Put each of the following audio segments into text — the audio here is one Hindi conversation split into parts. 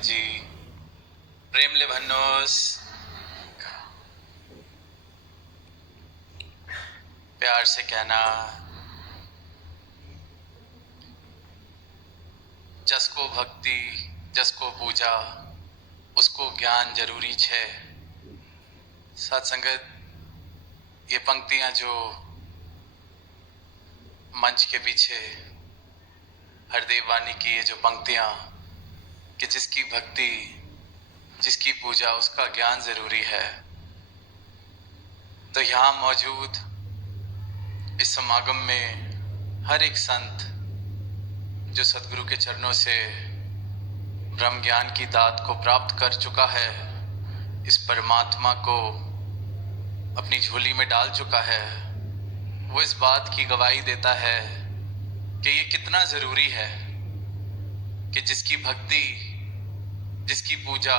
जी। प्रेमले भन्नुहोस्, प्यार से कहना, जसको भक्ति जसको पूजा उसको ज्ञान जरूरी छे। साथ संगत, ये पंक्तियां जो मंच के पीछे हरदेव वाणी की ये जो पंक्तियां कि जिसकी भक्ति जिसकी पूजा उसका ज्ञान जरूरी है, तो यहाँ मौजूद इस समागम में हर एक संत जो सदगुरु के चरणों से ब्रह्म ज्ञान की दात को प्राप्त कर चुका है, इस परमात्मा को अपनी झोली में डाल चुका है, वो इस बात की गवाही देता है कि ये कितना जरूरी है कि जिसकी भक्ति जिसकी पूजा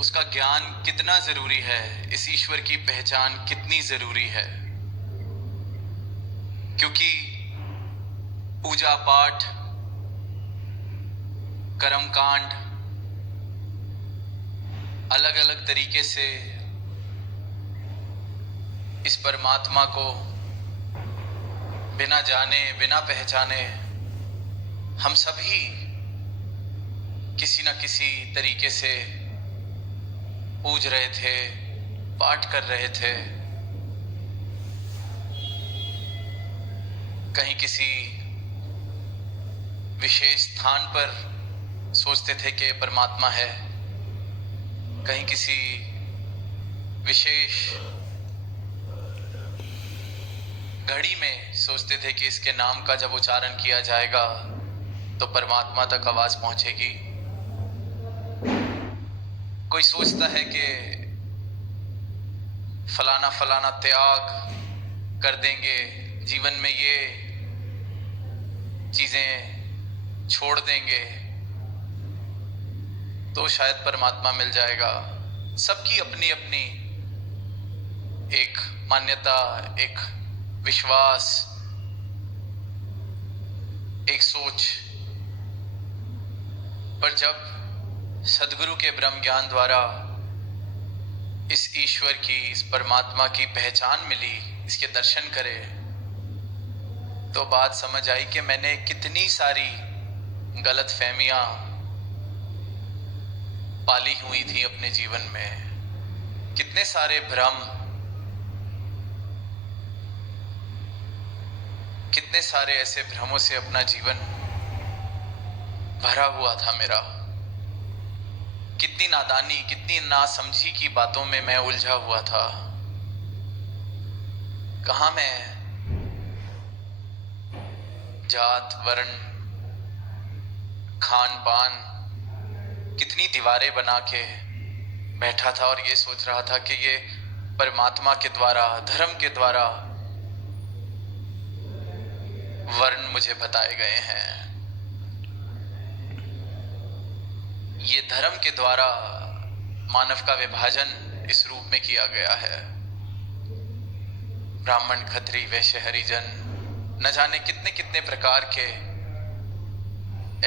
उसका ज्ञान कितना जरूरी है, इस ईश्वर की पहचान कितनी जरूरी है। क्योंकि पूजा पाठ कर्म कांड अलग अलग तरीके से इस परमात्मा को बिना जाने बिना पहचाने हम सभी किसी न किसी तरीके से पूज रहे थे, पाठ कर रहे थे। कहीं किसी विशेष स्थान पर सोचते थे कि परमात्मा है, कहीं किसी विशेष घड़ी में सोचते थे कि इसके नाम का जब उच्चारण किया जाएगा तो परमात्मा तक आवाज पहुंचेगी। कोई सोचता है कि फलाना फलाना त्याग कर देंगे, जीवन में ये चीजें छोड़ देंगे तो शायद परमात्मा मिल जाएगा। सबकी अपनी अपनी एक मान्यता, एक विश्वास, एक सोच। पर जब सदगुरु के ब्रह्म ज्ञान द्वारा इस ईश्वर की, इस परमात्मा की पहचान मिली, इसके दर्शन करे, तो बात समझ आई कि मैंने कितनी सारी गलत फहमियां पाली हुई थी अपने जीवन में, कितने सारे भ्रम, कितने सारे ऐसे भ्रमों से अपना जीवन भरा हुआ था मेरा। कितनी नादानी, कितनी नासमझी की बातों में मैं उलझा हुआ था। कहाँ मैं जात वर्ण खान पान कितनी दीवारें बना के बैठा था और ये सोच रहा था कि ये परमात्मा के द्वारा, धर्म के द्वारा वर्ण मुझे बताए गए हैं, ये धर्म के द्वारा मानव का विभाजन इस रूप में किया गया है। ब्राह्मण, क्षत्रिय, वैश्य, हरिजन, न जाने कितने कितने प्रकार के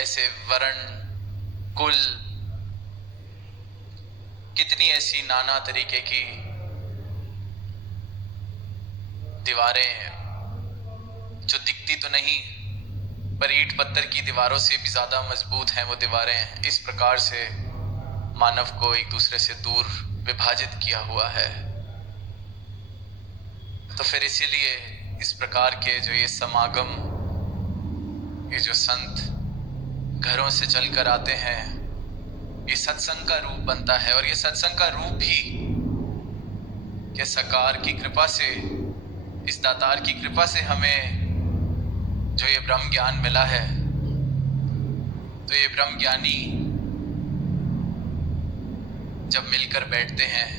ऐसे वर्ण, कुल, कितनी ऐसी नाना तरीके की दीवारें जो दिखती तो नहीं पर ईंट पत्थर की दीवारों से भी ज्यादा मजबूत हैं वो दीवारें। इस प्रकार से मानव को एक दूसरे से दूर विभाजित किया हुआ है। तो फिर इसीलिए इस प्रकार के जो ये समागम, ये जो संत घरों से चलकर आते हैं, ये सत्संग का रूप बनता है। और ये सत्संग का रूप भी कि सरकार की कृपा से, इस दातार की कृपा से हमें जो ये ब्रह्म ज्ञान मिला है, तो ये ब्रह्म ज्ञानी जब मिलकर बैठते हैं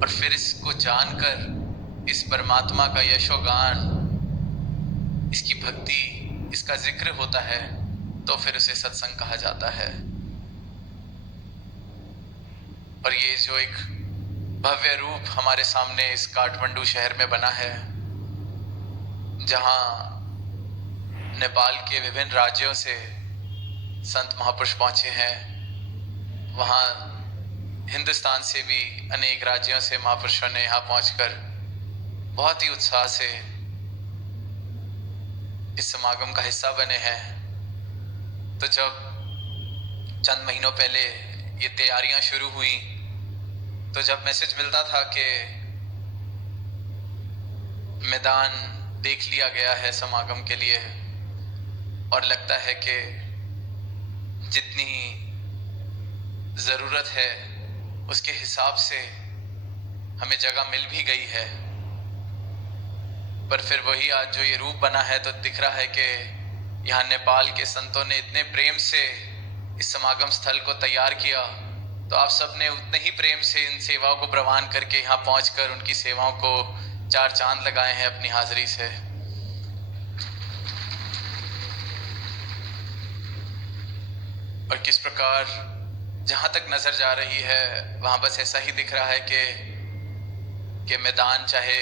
और फिर इसको जानकर इस परमात्मा का यशोगान, इसकी भक्ति, इसका जिक्र होता है, तो फिर उसे सत्संग कहा जाता है। और ये जो एक भव्य रूप हमारे सामने इस काठमांडू शहर में बना है, जहां नेपाल के विभिन्न राज्यों से संत महापुरुष पहुंचे हैं, वहाँ हिंदुस्तान से भी अनेक राज्यों से महापुरुषों ने यहाँ पहुंचकर बहुत ही उत्साह से इस समागम का हिस्सा बने हैं। तो जब चंद महीनों पहले ये तैयारियां शुरू हुई, तो जब मैसेज मिलता था कि मैदान देख लिया गया है समागम के लिए और लगता है कि जितनी ज़रूरत है उसके हिसाब से हमें जगह मिल भी गई है, पर फिर वही आज जो ये रूप बना है तो दिख रहा है कि यहाँ नेपाल के संतों ने इतने प्रेम से इस समागम स्थल को तैयार किया, तो आप सब ने उतने ही प्रेम से इन सेवाओं को प्रवान करके यहाँ पहुँचकर उनकी सेवाओं को चार चांद लगाए हैं अपनी हाजिरी से। और किस प्रकार जहाँ तक नजर जा रही है वहाँ बस ऐसा ही दिख रहा है कि मैदान, चाहे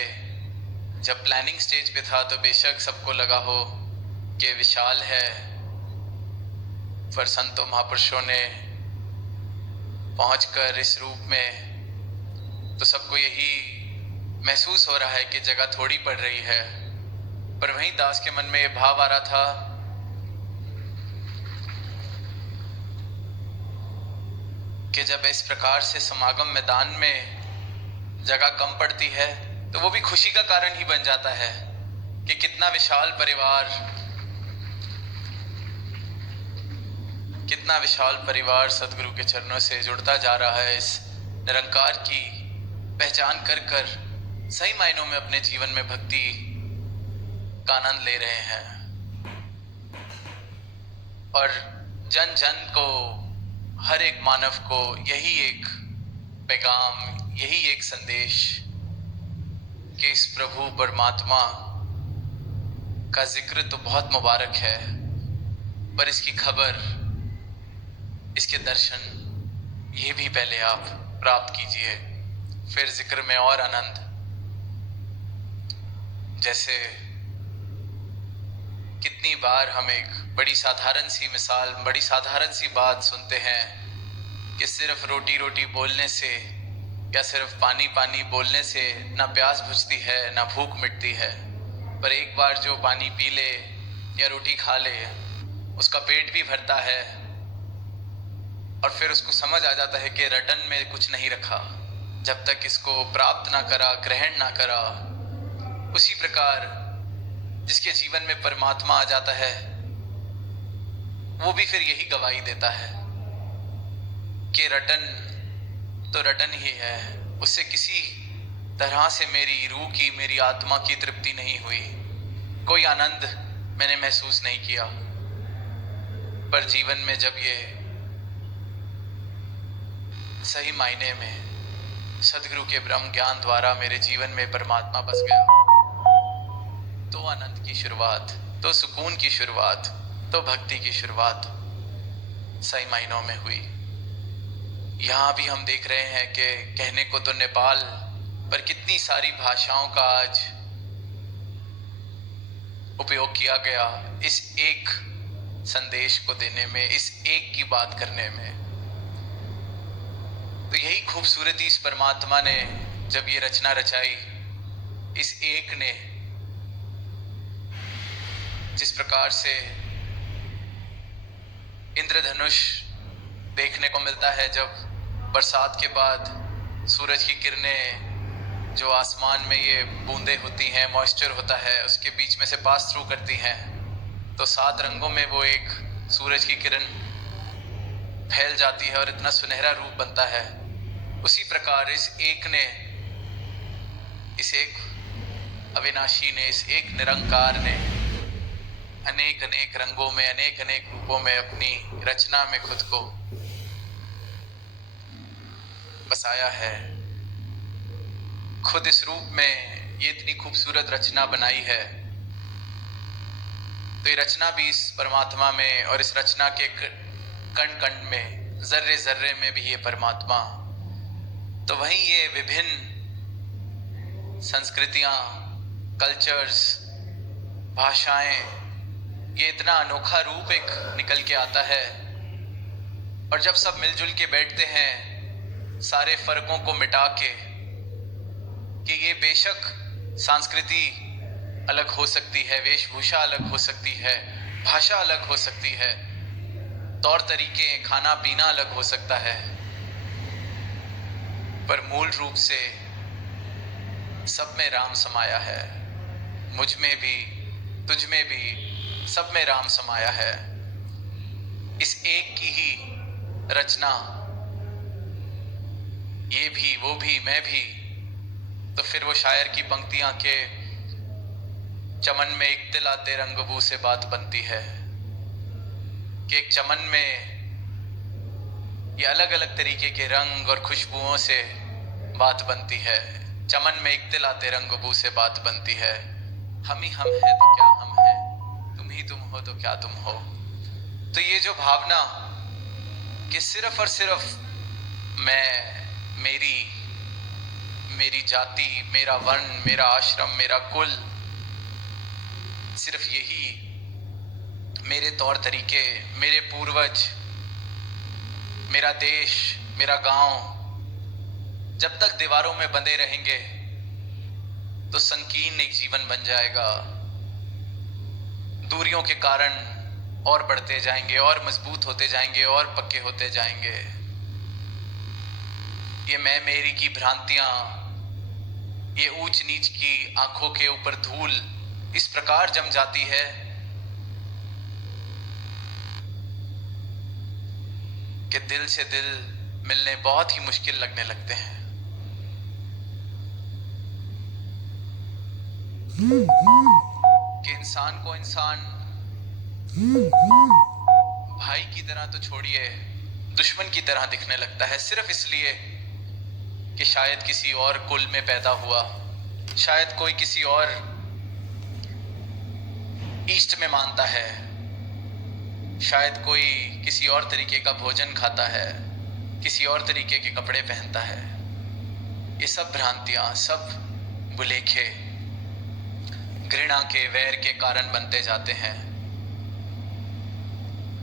जब प्लानिंग स्टेज पे था तो बेशक सबको लगा हो कि विशाल है, पर संतों महापुरुषों ने पहुंचकर इस रूप में तो सबको यही महसूस हो रहा है कि जगह थोड़ी पड़ रही है। पर वहीं दास के मन में ये भाव आ रहा था कि जब इस प्रकार से समागम मैदान में जगह कम पड़ती है तो वो भी खुशी का कारण ही बन जाता है कि कितना विशाल परिवार सदगुरु के चरणों से जुड़ता जा रहा है। इस निरंकार की पहचान कर कर सही मायनों में अपने जीवन में भक्ति का आनंद ले रहे हैं और जन जन को, हर एक मानव को यही एक पैगाम, यही एक संदेश कि इस प्रभु परमात्मा का जिक्र तो बहुत मुबारक है, पर इसकी खबर, इसके दर्शन ये भी पहले आप प्राप्त कीजिए, फिर जिक्र में और आनंद। जैसे कितनी बार हम एक बड़ी साधारण सी मिसाल, बड़ी साधारण सी बात सुनते हैं कि सिर्फ रोटी रोटी बोलने से या सिर्फ पानी पानी बोलने से ना प्यास बुझती है ना भूख मिटती है, पर एक बार जो पानी पी ले या रोटी खा ले उसका पेट भी भरता है और फिर उसको समझ आ जाता है कि रटन में कुछ नहीं रखा जब तक इसको प्राप्त ना करा, ग्रहण ना करा। उसी प्रकार जिसके जीवन में परमात्मा आ जाता है वो भी फिर यही गवाही देता है कि रटन तो रटन ही है, उससे किसी तरह से मेरी रूह की, मेरी आत्मा की तृप्ति नहीं हुई, कोई आनंद मैंने महसूस नहीं किया। पर जीवन में जब ये सही मायने में सदगुरु के ब्रह्म ज्ञान द्वारा मेरे जीवन में परमात्मा बस गया, तो आनंद की शुरुआत, तो सुकून की शुरुआत, तो भक्ति की शुरुआत सही मायनों में हुई। यहाँ भी हम देख रहे हैं कि कहने को तो नेपाल, पर कितनी सारी भाषाओं का आज उपयोग किया गया इस एक संदेश को देने में, इस एक की बात करने में। तो यही खूबसूरती इस परमात्मा ने जब ये रचना रचाई, इस एक ने जिस प्रकार से इंद्रधनुष देखने को मिलता है, जब बरसात के बाद सूरज की किरणें जो आसमान में ये बूंदें होती हैं, मॉइस्चर होता है, उसके बीच में से पास थ्रू करती हैं, तो 7 रंगों में वो एक सूरज की किरण फैल जाती है और इतना सुनहरा रूप बनता है। उसी प्रकार इस एक ने, इस एक अविनाशी ने, इस एक निरंकार ने अनेक अनेक रंगों में, अनेक अनेक रूपों में अपनी रचना में खुद को बसाया है। खुद इस रूप में ये इतनी खूबसूरत रचना बनाई है, तो ये रचना भी इस परमात्मा में, और इस रचना के कण कण में, जर्रे जर्रे में भी ये परमात्मा। तो वहीं ये विभिन्न संस्कृतियां, कल्चर्स, भाषाएं, ये इतना अनोखा रूप एक निकल के आता है और जब सब मिलजुल के बैठते हैं सारे फर्कों को मिटा के, कि ये बेशक संस्कृति अलग हो सकती है, वेशभूषा अलग हो सकती है, भाषा अलग हो सकती है, तौर तरीके, खाना पीना अलग हो सकता है, पर मूल रूप से सब में राम समाया है। मुझ में भी, तुझ में भी, सब में राम समाया है। इस एक की ही रचना, ये भी, वो भी, मैं भी, तो फिर वो शायर की पंक्तियां के चमन में इख्तिलाते रंगबू से बात बनती है, कि एक चमन में ये अलग अलग तरीके के रंग और खुशबुओं से बात बनती है। चमन में इख्तिलाते रंगबू से बात बनती है। हम ही हम हैं तो क्या हम हैं, तुम ही तुम हो तो क्या तुम हो। तो ये जो भावना कि सिर्फ और सिर्फ मैं, मेरी जाति, मेरा वर्ण, मेरा आश्रम, मेरा कुल, सिर्फ यही मेरे तौर तरीके, मेरे पूर्वज, मेरा देश, मेरा गांव, जब तक दीवारों में बंधे रहेंगे तो संकीर्ण एक जीवन बन जाएगा। दूरियों के कारण और बढ़ते जाएंगे, और मजबूत होते जाएंगे, और पक्के होते जाएंगे। ये मैं मेरी की भ्रांतियां, ये ऊंच नीच की आंखों के ऊपर धूल इस प्रकार जम जाती है कि दिल से दिल मिलने बहुत ही मुश्किल लगने लगते हैं। कि इंसान को इंसान भाई की तरह तो छोड़िए, दुश्मन की तरह दिखने लगता है, सिर्फ इसलिए कि शायद किसी और कुल में पैदा हुआ, शायद कोई किसी और ईस्ट में मानता है, शायद कोई किसी और तरीके का भोजन खाता है, किसी और तरीके के कपड़े पहनता है। ये सब भ्रांतियां, सब बुलेखे घृणा के, वैर के कारण बनते जाते हैं।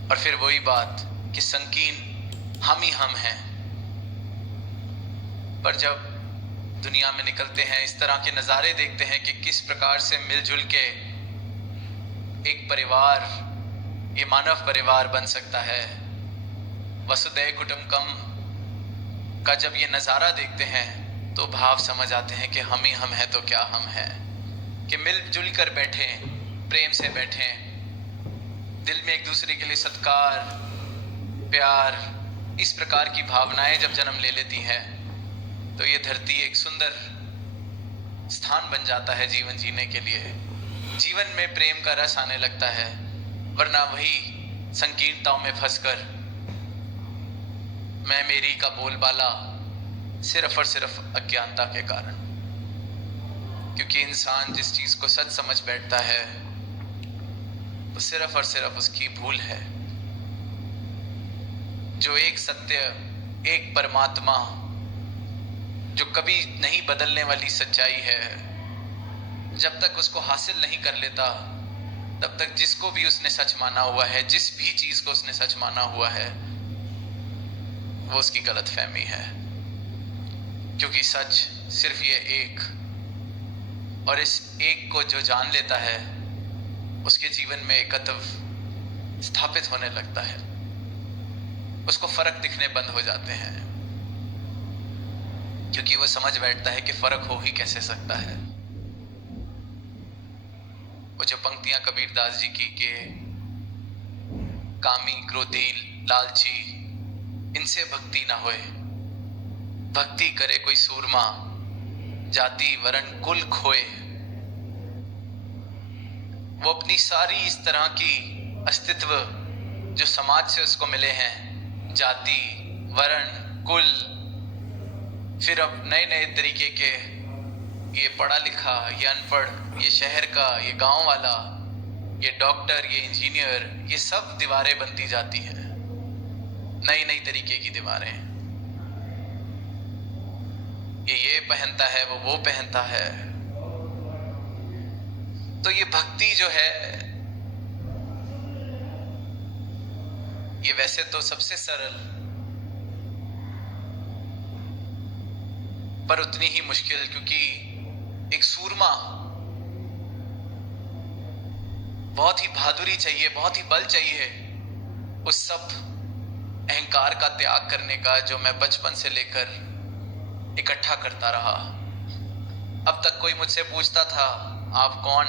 और फिर वही बात कि संकीर्ण हम ही हम हैं। पर जब दुनिया में निकलते हैं, इस तरह के नज़ारे देखते हैं कि किस प्रकार से मिलजुल के एक परिवार, ये मानव परिवार बन सकता है, वसुधैव कुटुंबकम का जब ये नज़ारा देखते हैं तो भाव समझ आते हैं कि हम ही हम हैं तो क्या हम हैं। कि मिलजुल कर बैठें, प्रेम से बैठें, दिल में एक दूसरे के लिए सत्कार, प्यार, इस प्रकार की भावनाएं जब जन्म ले लेती हैं तो ये धरती एक सुंदर स्थान बन जाता है जीवन जीने के लिए। जीवन में प्रेम का रस आने लगता है, वरना वही संकीर्णताओं में फंसकर मैं मेरी का बोलबाला, सिर्फ और सिर्फ अज्ञानता के कारण। क्योंकि इंसान जिस चीज को सच समझ बैठता है वो सिर्फ और सिर्फ उसकी भूल है। जो एक सत्य, एक परमात्मा, जो कभी नहीं बदलने वाली सच्चाई है, जब तक उसको हासिल नहीं कर लेता तब तक जिसको भी उसने सच माना हुआ है, जिस भी चीज को उसने सच माना हुआ है, वो उसकी गलतफहमी है। क्योंकि सच सिर्फ ये एक, और इस एक को जो जान लेता है उसके जीवन में एकत्व स्थापित होने लगता है, उसको फर्क दिखने बंद हो जाते हैं। क्योंकि वो समझ बैठता है कि फर्क हो ही कैसे सकता है। वो जो पंक्तियां कबीरदास जी की के कामी, क्रोधी, लालची, इनसे भक्ति ना होए, भक्ति करे कोई सूरमा, जाति वरण कुल खोए। वो अपनी सारी इस तरह की अस्तित्व जो समाज से उसको मिले हैं, जाति, वरण, कुल, फिर अब नए नए तरीके के, ये पढ़ा लिखा, ये अनपढ़, ये शहर का, ये गांव वाला, ये डॉक्टर, ये इंजीनियर, ये सब दीवारें बनती जाती हैं, नई नई तरीके की दीवारें। ये पहनता है, वो पहनता है। तो ये भक्ति जो है, ये वैसे तो सबसे सरल पर उतनी ही मुश्किल, क्योंकि एक सूरमा बहुत ही बहादुरी चाहिए, बहुत ही बल चाहिए उस सब अहंकार का त्याग करने का जो मैं बचपन से लेकर इकट्ठा करता रहा। अब तक कोई मुझसे पूछता था आप कौन,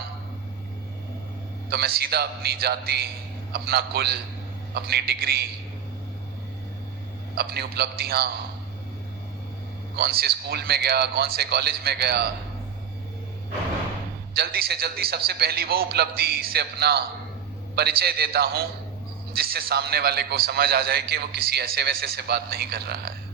तो मैं सीधा अपनी जाति, अपना कुल, अपनी डिग्री, अपनी उपलब्धियां, कौन से स्कूल में गया, कौन से कॉलेज में गया, जल्दी से जल्दी सबसे पहली वो उपलब्धि से अपना परिचय देता हूं जिससे सामने वाले को समझ आ जाए कि वो किसी ऐसे वैसे से बात नहीं कर रहा है।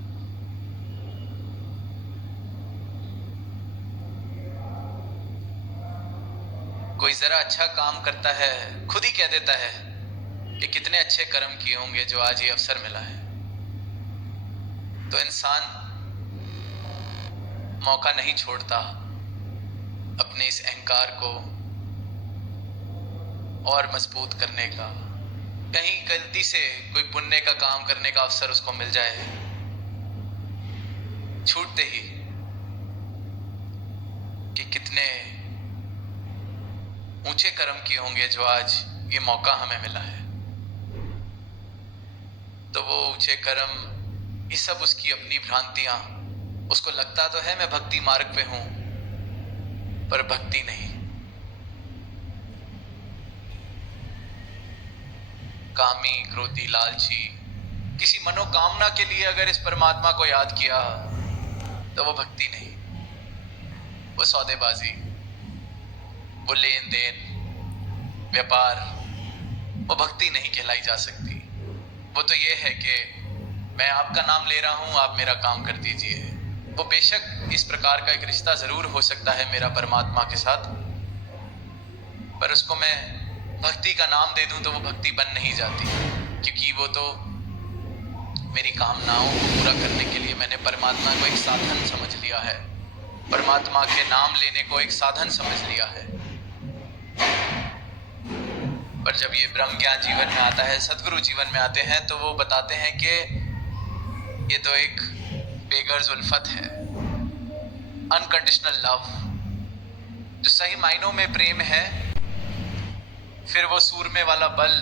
कोई जरा अच्छा काम करता है, खुद ही कह देता है कि कितने अच्छे कर्म किए होंगे जो आज ये अवसर मिला है। तो इंसान मौका नहीं छोड़ता अपने इस अहंकार को और मजबूत करने का। कहीं गलती से कोई पुण्य का काम करने का अवसर उसको मिल जाए, छूटते ही कि कितने ऊंचे कर्म किए होंगे जो आज ये मौका हमें मिला है। तो वो ऊंचे कर्म, ये सब उसकी अपनी भ्रांतियां। उसको लगता तो है मैं भक्ति मार्ग पे हूं, पर भक्ति नहीं, कामी, क्रोधी, लालची, किसी मनोकामना के लिए अगर इस परमात्मा को याद किया तो वो भक्ति नहीं, वो सौदेबाजी, वो लेन देन, व्यापार, वो भक्ति नहीं कहलाई जा सकती। वो तो ये है कि मैं आपका नाम ले रहा हूं, आप मेरा काम कर दीजिए। वो बेशक इस प्रकार का एक रिश्ता जरूर हो सकता है मेरा परमात्मा के साथ, पर उसको मैं भक्ति का नाम दे दूं तो वो भक्ति बन नहीं जाती, क्योंकि वो तो मेरी कामनाओं को पूरा करने के लिए मैंने परमात्मा को एक साधन समझ लिया है, परमात्मा के नाम लेने को एक साधन समझ लिया है। पर जब ये ब्रह्म ज्ञान जीवन में आता है, सदगुरु जीवन में आते हैं, तो वो बताते हैं कि ये तो एक बेगर्स उल्फत है, अनकंडीशनल लव, जो सही मायनों में प्रेम है। फिर वो सूरमे वाला बल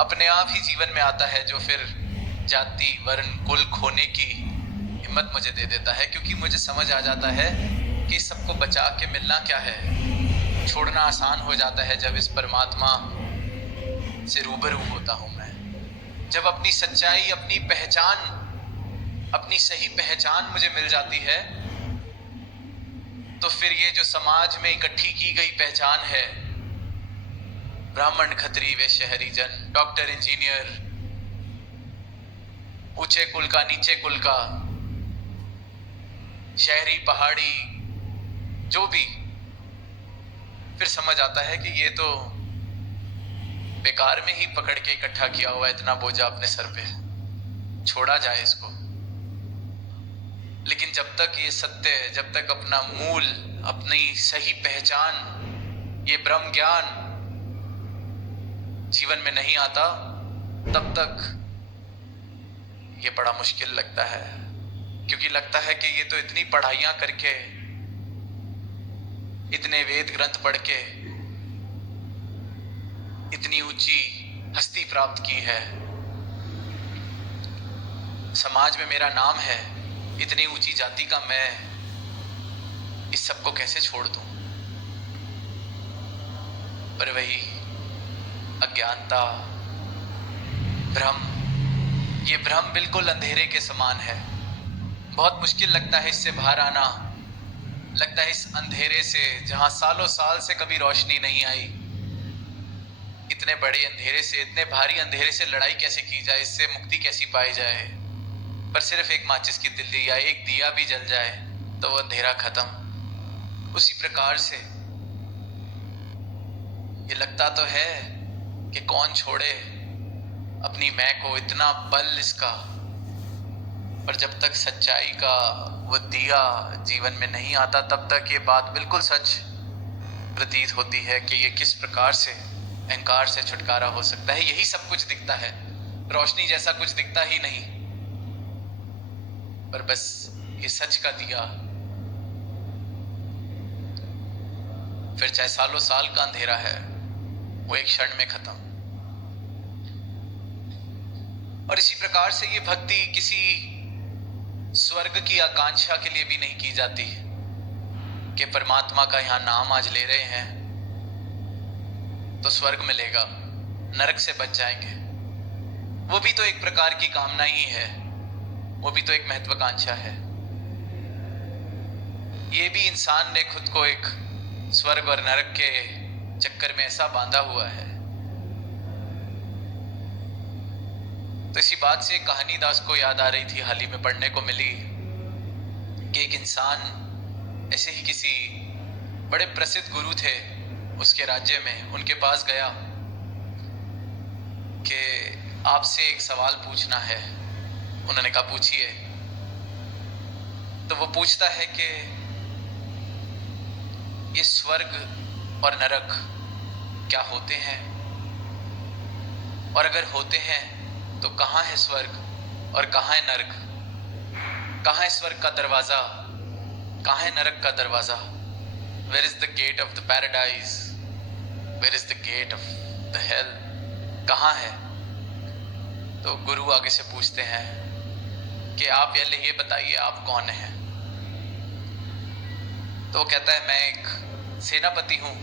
अपने आप ही जीवन में आता है, जो फिर जाति, वर्ण, कुल खोने की हिम्मत मुझे दे देता है, क्योंकि मुझे समझ आ जाता है कि सबको बचा के मिलना क्या है। छोड़ना आसान हो जाता है जब इस परमात्मा से रूबरू होता हूं मैं, जब अपनी सच्चाई, अपनी पहचान, अपनी सही पहचान मुझे मिल जाती है। तो फिर ये जो समाज में इकट्ठी की गई पहचान है, ब्राह्मण, क्षत्रिय, वैश्य, हरिजन, डॉक्टर, इंजीनियर, ऊंचे कुल का, नीचे कुल का, शहरी, पहाड़ी, जो भी, फिर समझ आता है कि ये तो बेकार में ही पकड़ के इकट्ठा किया हुआ इतना बोझा अपने सर पे, छोड़ा जाए इसको। लेकिन जब तक ये सत्य, जब तक अपना मूल, अपनी सही पहचान, ये ब्रह्म ज्ञान जीवन में नहीं आता, तब तक ये बड़ा मुश्किल लगता है, क्योंकि लगता है कि ये तो इतनी पढ़ाइयां करके, इतने वेद ग्रंथ पढ़ के इतनी ऊंची हस्ती प्राप्त की है, समाज में मेरा नाम है, इतनी ऊंची जाति का मैं इस सब को कैसे छोड़ दूं। पर वही अज्ञानता, भ्रम, ये भ्रम बिल्कुल अंधेरे के समान है। बहुत मुश्किल लगता है इससे बाहर आना। लगता है इस अंधेरे से, जहां सालों साल से कभी रोशनी नहीं आई, इतने बड़े अंधेरे से, इतने भारी अंधेरे से लड़ाई कैसे की जाए, इससे मुक्ति कैसी पाई जाए। पर सिर्फ एक माचिस की तिल्ली या एक दिया भी जल जाए तो वो अंधेरा खत्म। उसी प्रकार से ये लगता तो है कि कौन छोड़े अपनी मैं को, इतना बल इसका, पर जब तक सच्चाई का वो दिया जीवन में नहीं आता, तब तक ये बात बिल्कुल सच प्रतीत होती है कि ये किस प्रकार से अहंकार से छुटकारा हो सकता है। यही सब कुछ दिखता है, रोशनी जैसा कुछ दिखता ही नहीं। पर बस ये सच का दिया फिर चाहे सालों साल का अंधेरा है वो एक क्षण में खत्म। और इसी प्रकार से ये भक्ति किसी स्वर्ग की आकांक्षा के लिए भी नहीं की जाती कि परमात्मा का यहां नाम आज ले रहे हैं तो स्वर्ग मिलेगा, नरक से बच जाएंगे। वो भी तो एक प्रकार की कामना ही है, वो भी तो एक महत्वाकांक्षा है। ये भी इंसान ने खुद को एक स्वर्ग और नरक के चक्कर में ऐसा बांधा हुआ है। तो इसी बात से कहानी दास को याद आ रही थी, हाल ही में पढ़ने को मिली कि एक इंसान ऐसे ही किसी बड़े प्रसिद्ध गुरु थे उसके राज्य में, उनके पास गया कि आपसे एक सवाल पूछना है। उन्होंने कहा पूछिए। तो वो पूछता है कि ये स्वर्ग और नरक क्या होते हैं, और अगर होते हैं तो कहाँ है स्वर्ग और कहाँ है नरक? कहाँ है स्वर्ग का दरवाजा, कहाँ है नरक का दरवाजा? Where is the gate of the paradise? Where is the gate of the hell? कहाँ है? तो गुरु आगे से पूछते हैं कि आप पहले ये बताइए आप कौन हैं? तो वो कहता है मैं एक सेनापति हूं।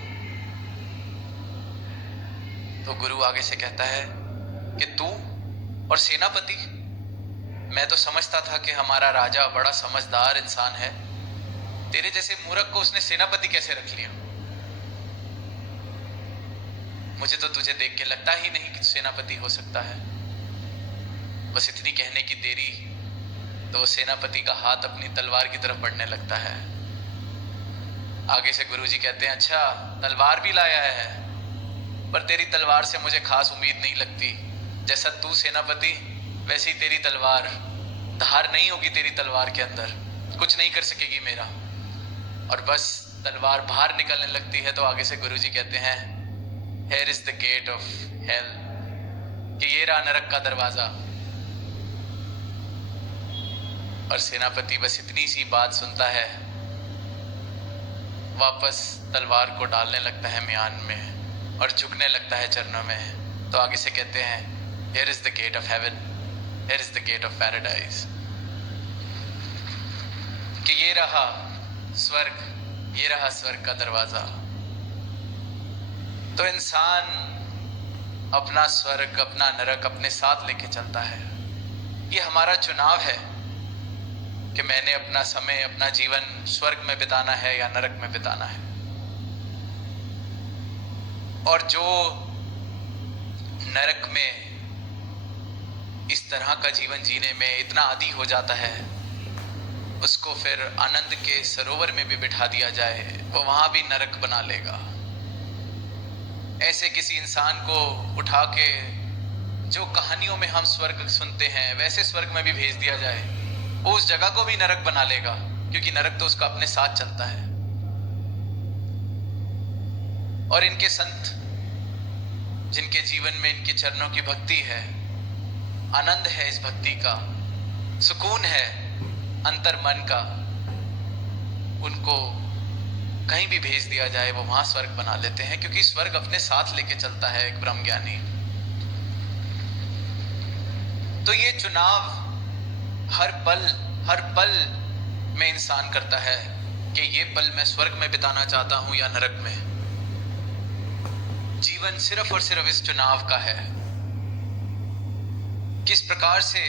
तो गुरु आगे से कहता है कि तू और सेनापति? मैं तो समझता था कि हमारा राजा बड़ा समझदार इंसान है, तेरे जैसे मूर्ख को उसने सेनापति कैसे रख लिया? मुझे तो तुझे देख के लगता ही नहीं कि सेनापति हो सकता है। बस इतनी कहने की देरी तो वो सेनापति का हाथ अपनी तलवार की तरफ बढ़ने लगता है। आगे से गुरुजी कहते हैं अच्छा तलवार भी लाया है, पर तेरी तलवार से मुझे खास उम्मीद नहीं लगती। जैसा तू सेनापति वैसे ही तेरी तलवार, धार नहीं होगी तेरी तलवार के अंदर, कुछ नहीं कर सकेगी मेरा। और बस तलवार बाहर निकलने लगती है तो आगे से गुरुजी कहते हैं Here is the gate of hell, कि ये रहा नरक का दरवाजा। और सेनापति बस इतनी सी बात सुनता है, वापस तलवार को डालने लगता है म्यान में और झुकने लगता है चरणों में। तो आगे से कहते हैं Here is the gate of heaven, here is the gate of paradise, कि ये रहा स्वर्ग, ये रहा स्वर्ग का दरवाजा। तो इंसान अपना स्वर्ग अपना नरक अपने साथ लेके चलता है। ये हमारा चुनाव है कि मैंने अपना समय अपना जीवन स्वर्ग में बिताना है या नरक में बिताना है। और जो नरक में इस तरह का जीवन जीने में इतना आदी हो जाता है, उसको फिर आनंद के सरोवर में भी बिठा दिया जाए वो वहां भी नरक बना लेगा। ऐसे किसी इंसान को उठा के जो कहानियों में हम स्वर्ग सुनते हैं वैसे स्वर्ग में भी भेज दिया जाए, वो उस जगह को भी नरक बना लेगा, क्योंकि नरक तो उसका अपने साथ चलता है। और इनके संत जिनके जीवन में इनके चरणों की भक्ति है, आनंद है इस भक्ति का, सुकून है अंतर मन का, उनको कहीं भी भेज दिया जाए वो वहां स्वर्ग बना लेते हैं, क्योंकि स्वर्ग अपने साथ लेके चलता है एक ब्रह्म ज्ञानी। तो ये चुनाव हर पल में इंसान करता है कि ये पल मैं स्वर्ग में बिताना चाहता हूं या नरक में। जीवन सिर्फ और सिर्फ इस चुनाव का है, किस प्रकार से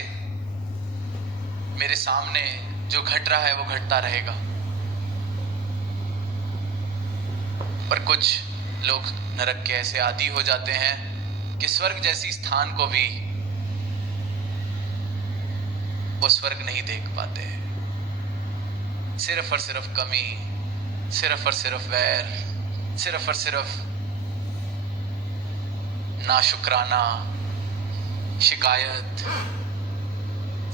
मेरे सामने जो घट रहा है वो घटता रहेगा। पर कुछ लोग नरक के ऐसे आदी हो जाते हैं कि स्वर्ग जैसी स्थान को भी वो स्वर्ग नहीं देख पाते। सिर्फ और सिर्फ कमी, सिर्फ और सिर्फ वैर, सिर्फ और सिर्फ नाशुक्राना, शिकायत,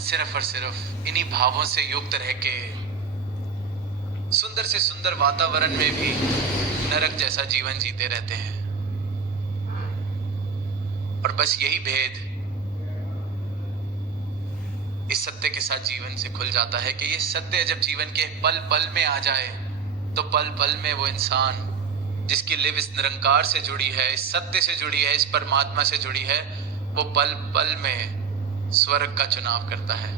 सिर्फ और सिर्फ इन्हीं भावों से युक्त रह के सुंदर से सुंदर वातावरण में भी नरक जैसा जीवन जीते रहते हैं। और बस यही भेद इस सत्य के साथ जीवन से खुल जाता है कि ये सत्य जब जीवन के पल पल में आ जाए तो पल पल में वो इंसान जिसकी लिव इस निरंकार से जुड़ी है, इस सत्य से जुड़ी है, इस परमात्मा से जुड़ी है, वो पल पल में स्वर्ग का चुनाव करता है।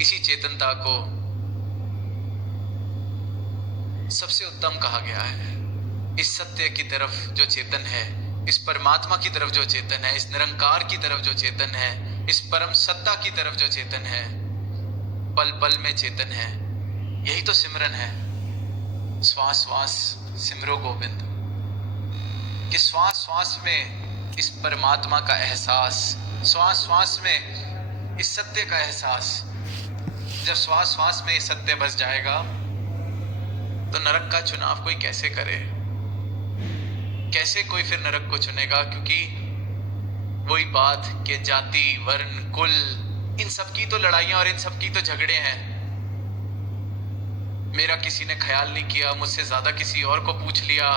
इसी चेतनता को सबसे उत्तम कहा गया है। इस सत्य की तरफ जो चेतन है, इस परमात्मा की तरफ जो चेतन है, इस निरंकार की तरफ जो चेतन है, इस परम सत्ता की तरफ जो चेतन है, पल पल में चेतन है। यही तो सिमरन है। श्वास श्वास सिमरो गोविंद, कि श्वास श्वास में इस परमात्मा का एहसास, श्वास श्वास में इस सत्य का एहसास। जब श्वास श्वास में इस सत्य बस जाएगा तो नरक का चुनाव कोई कैसे करे? कैसे कोई फिर नरक को चुनेगा? क्योंकि वही बात कि जाति, वर्ण, कुल, इन सब की तो लड़ाइयां और इन सब की तो झगड़े हैं। मेरा किसी ने ख्याल नहीं किया, मुझसे ज्यादा किसी और को पूछ लिया,